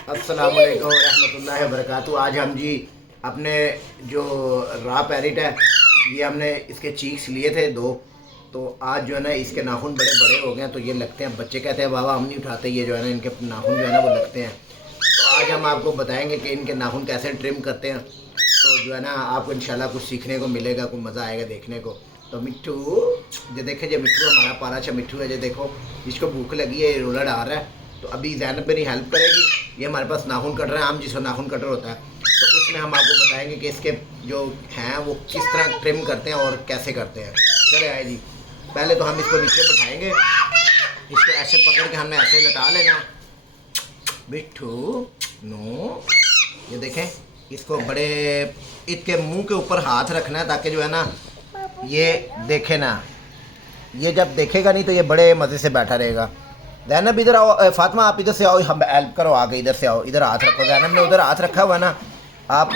अस्सलाम वालेकुम रहमतुल्लाहि व बरकातहू। आज हम जी अपने जो रॉ पैरेट है ये हमने इसके चीक्स लिए थे दो, तो आज जो है ना इसके नाखून बड़े बड़े हो गए हैं, तो ये लगते हैं, बच्चे कहते हैं बाबा हम नहीं उठाते, ये जो है ना इनके नाखून जो है ना वो लगते हैं। तो आज हम आपको बताएंगे कि इनके नाखून कैसे ट्रिम करते हैं, तो जो है ना आपको इंशाल्लाह कुछ सीखने को मिलेगा, कुछ मज़ा आएगा देखने को। तो मिट्ठू ये देखे, जो मिट्ठू हमारा पारा अच्छा मिट्ठू है, जो देखो इसको भूख लगी है, ये रोला डाल रहा है। तो अभी ज़ैनब मेरी हेल्प करेगी, ये हमारे पास नाखून कटर है, आम जिसको नाखून कटर होता है, तो उसमें हम आपको बताएंगे कि इसके जो हैं वो किस तरह ट्रिम करते हैं और कैसे करते हैं। चले आए जी, पहले तो हम इसको नीचे बैठाएंगे, इसको ऐसे पकड़ के हमने ऐसे लटा लेना। मिट्ठू नो, ये देखें, इसको बड़े इसके मुंह के ऊपर हाथ रखना है ताकि जो है ना ये देखे ना, ये जब देखेगा नहीं तो ये बड़े मज़े से बैठा रहेगा। ज़ैनब इधर आओ, फातिमा आप इधर से आओ, हम हेल्प करो, आगे इधर से आओ, इधर हाथ रखो। ज़ैनब ने उधर हाथ रखा हुआ है ना, आप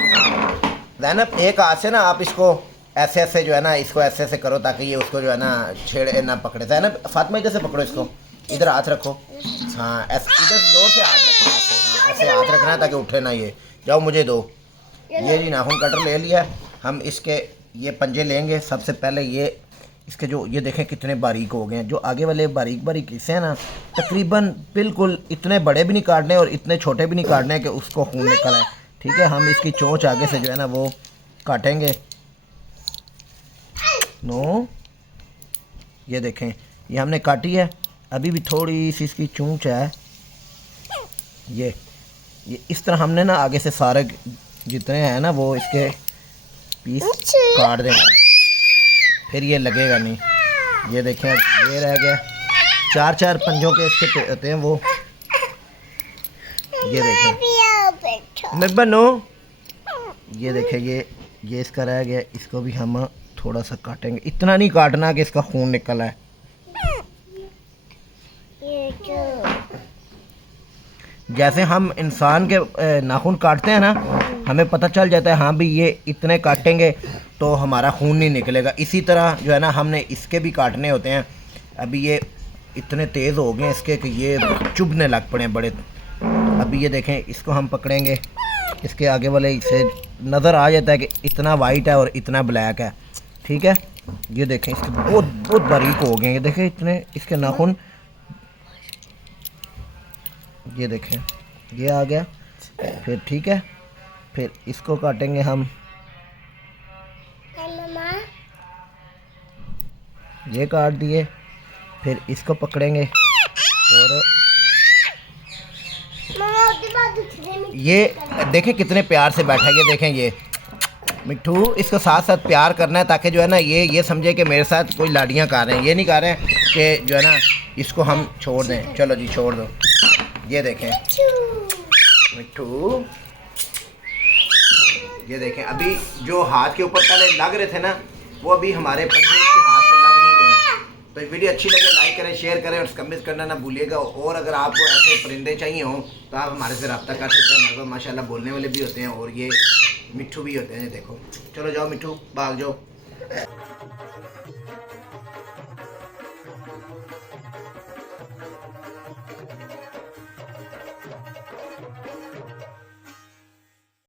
ज़ैनब एक हाथ से ना आप इसको ऐसे ऐसे जो है ना इसको ऐसे ऐसे करो ताकि ये उसको जो है ना छेड़े ना पकड़े। ज़ैनब फातिमा इधर से पकड़ो इसको, इधर हाथ रखो, हाँ ऐसे इधर जोर से हाथ रखना, ऐसे हाथ रखना है ताकि उठे ना ये। जाओ मुझे दो, ये जी नाखून कटर ले लिया। हम इसके ये पंजे लेंगे, सबसे पहले ये इसके जो ये देखें कितने बारीक हो गए हैं, जो आगे वाले बारीक बारीक हिस्से हैं ना तकरीबन बिल्कुल इतने बड़े भी नहीं काटने और इतने छोटे भी नहीं काटने कि उसको खून निकल आए। ठीक है, हम इसकी चोंच आगे से जो है ना वो काटेंगे। नो, ये देखें ये हमने काटी है, अभी भी थोड़ी सी इसकी चोंच है। ये इस तरह हमने ना आगे से सारे जितने हैं ना वो इसके पीस काट देना, फिर ये लगेगा नहीं। ये देखें ये रह गया, चार चार पंजों के इसके होते हैं वो। ये देखें मैं बनो, ये देखें ये इसका रह गया, इसको भी हम थोड़ा सा काटेंगे, इतना नहीं काटना कि इसका खून निकल आए। जैसे हम इंसान के नाखून काटते हैं ना, हमें पता चल जाता है हाँ भी ये इतने काटेंगे तो हमारा खून नहीं निकलेगा, इसी तरह जो है ना हमने इसके भी काटने होते हैं। अभी ये इतने तेज़ हो गए इसके कि ये चुभने लग पड़े बड़े। अभी ये देखें, इसको हम पकड़ेंगे, इसके आगे वाले से नज़र आ जाता है कि इतना वाइट है और इतना ब्लैक है। ठीक है, ये देखें इसके बहुत बहुत बारीक हो गए, ये देखें इतने इसके नाखून। ये देखें ये आ गया, फिर ठीक है, फिर इसको काटेंगे हम, ये काट दिए, फिर इसको पकड़ेंगे और ये देखें कितने प्यार से बैठा है। ये देखें ये मिट्ठू, इसको साथ साथ प्यार करना है ताकि जो है ना ये समझे कि मेरे साथ कोई लाड़ियाँ कर रहे हैं, ये नहीं कर रहे हैं कि जो है ना इसको हम छोड़ दें। चलो जी छोड़ दो। ये देखें मिट्ठू, ये देखें अभी जो हाथ के ऊपर पहले लग रहे थे ना वो अभी हमारे पंजे के हाथ पे लग नहीं रहे हैं। तो वीडियो अच्छी लगे लाइक करें, शेयर करें और कमेंट करना ना भूलिएगा। और अगर आपको ऐसे परिंदे चाहिए हों तो आप हमारे से रब्ता कर सकते हैं, हमारे पास माशाल्लाह बोलने वाले भी होते हैं और ये मिट्ठू भी होते हैं। देखो चलो जाओ मिट्ठू, भाग जाओ।